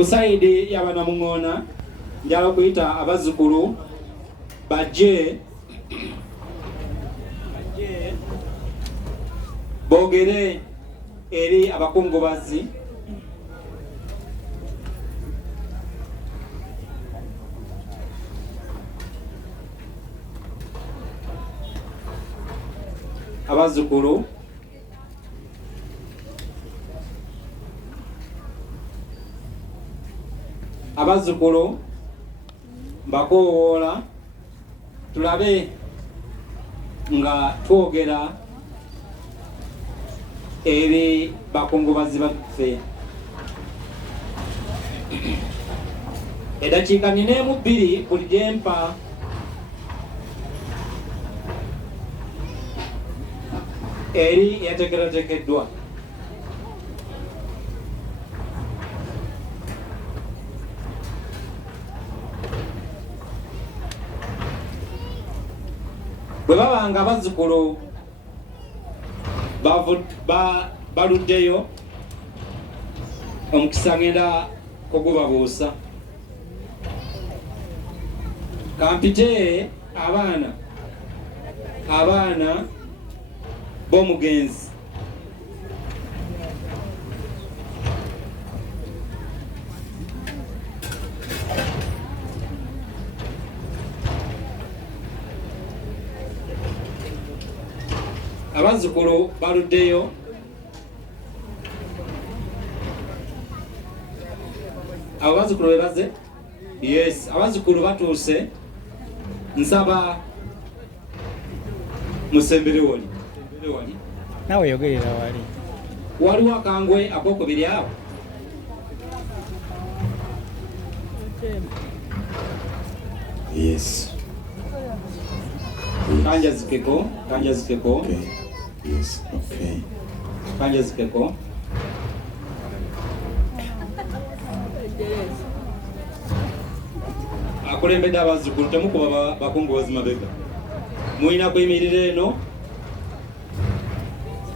ku saidi y'abanamuŋŋoona njala okuyita abazzukulu bajje boogere eri abakungubazi abazzukulu mbakoowoola tulabe nga twogera eri bakungubazi baffe eddakiika 42 buli gyempa eri yateekerateekeddwa bwe baba nga abazzukulu baluddeyo omukisa ngenda kugubabuusa kampite abaana b'omugenzi abazzukulu baluddeyo abo bazzukulu bebaze yes abazzukulu batuuse nsaba musembere wali nawe yogerera wali waliwo akangwe akokubiri awo Yes. kanjazikeko Okay. Yes. Okay. kanjazikeko akulembedde abazzukulu temukuba bakungubazi mabega mulina kuyimirira eno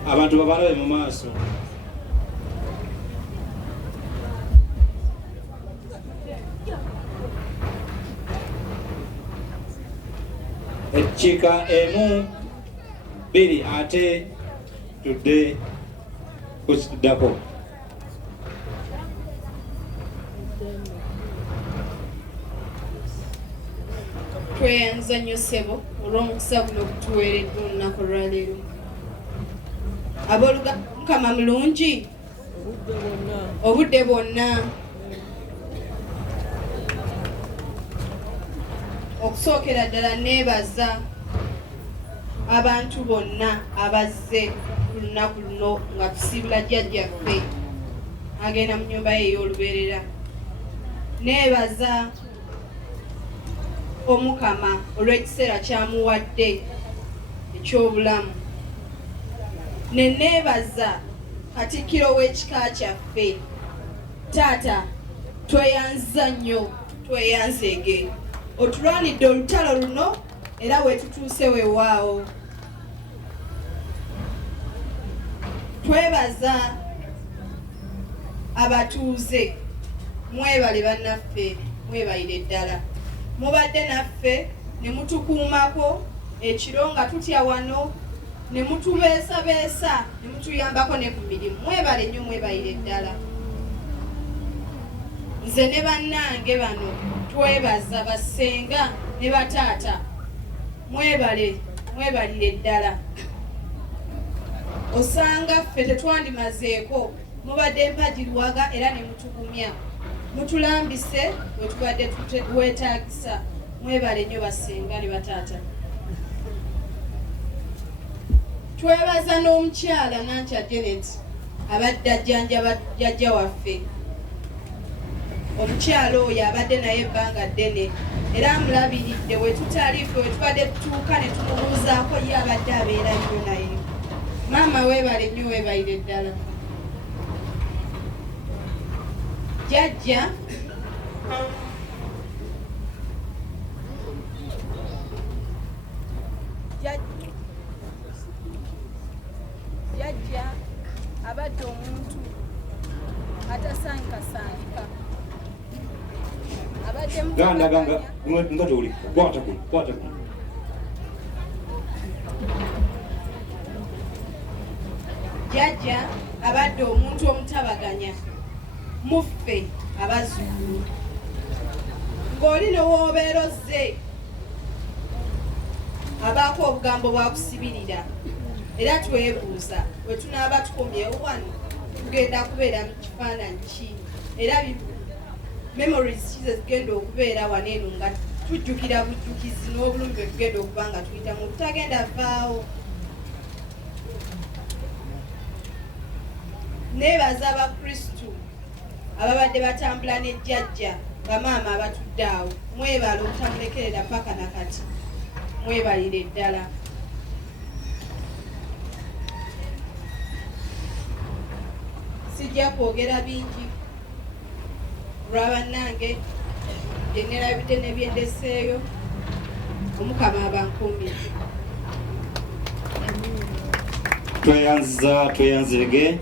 abantu babalabe mu maaso ekika emu biri ate tudde kukituddako tweyanza nnyo ssebo olw'omukisa guno okutuweereddwa olunaku olwaleero abooluganda mukama mulungi obudde bwonna okusookera ddala neebaza abantu bonna abazze ku lunaku luno nga tusiibula jjajjaffe agenda mu nnyumba ye ey'olubeerera neebaza omukama olw'ekiseera kyamuwadde eky'obulamu neneebaza katikkiro w'ekika kyaffe taata tweyanza nnyo tweyanzeege otulwanidde olutalo luno era wetutuuse weewaawo twebaza abatuuze mwebale bannaffe mwebalire ddala mubadde naffe ne mutukuumako ekiro nga tutya wano ne mutubeesabeesa ne mutuyambako ne ku mirimu mwebale nnyo mwebalire ddala nze ne bannange bano twebaza bassenga ne bataata mwebalire ddala osanga ffe tetwandimazeeko mubadde empagirwaga era ne mutugumya mutulambise wetubadde wetaagisa mwebale nnyo bassenga ne bataata twebaza n'omukyala Nankya Janet abadde ajjanjaba jjajja waffe omukyala oyo abadde naye ebbanga ddene era amulabiridde wetutaliife wetubadde tutuuka ne tumubuuzaako ye abadde abeera nnyo naye maama weebale nnyo weebalire ddala jjajja abadde omuntu atasangikasangika ganda nga toli kwata kuno jajja abadde omuntu omutabaganya muffe abazzukulu ng'oli nowoobeera ozze abaako obugambo bwakusibirira era twebuuza bwe tunaaba tukomyewo wano tugenda kubeera mu kifaananyi ki era memories kize zigenda okubeera wano eno nga tujjukira bujjukizi n'obulumi bwe tugenda okuba nga tuyitamu butagenda vaawo. Neebaza abakristu ababadde batambula ne jjajja bamaama abatudde awo mwebala obutamulekerera paka nakati mwebalire ddala. Sijja kwogera bingi olwabannange bye nerabidde ne byendeseeyo omukama abankuumire. tweyanzirege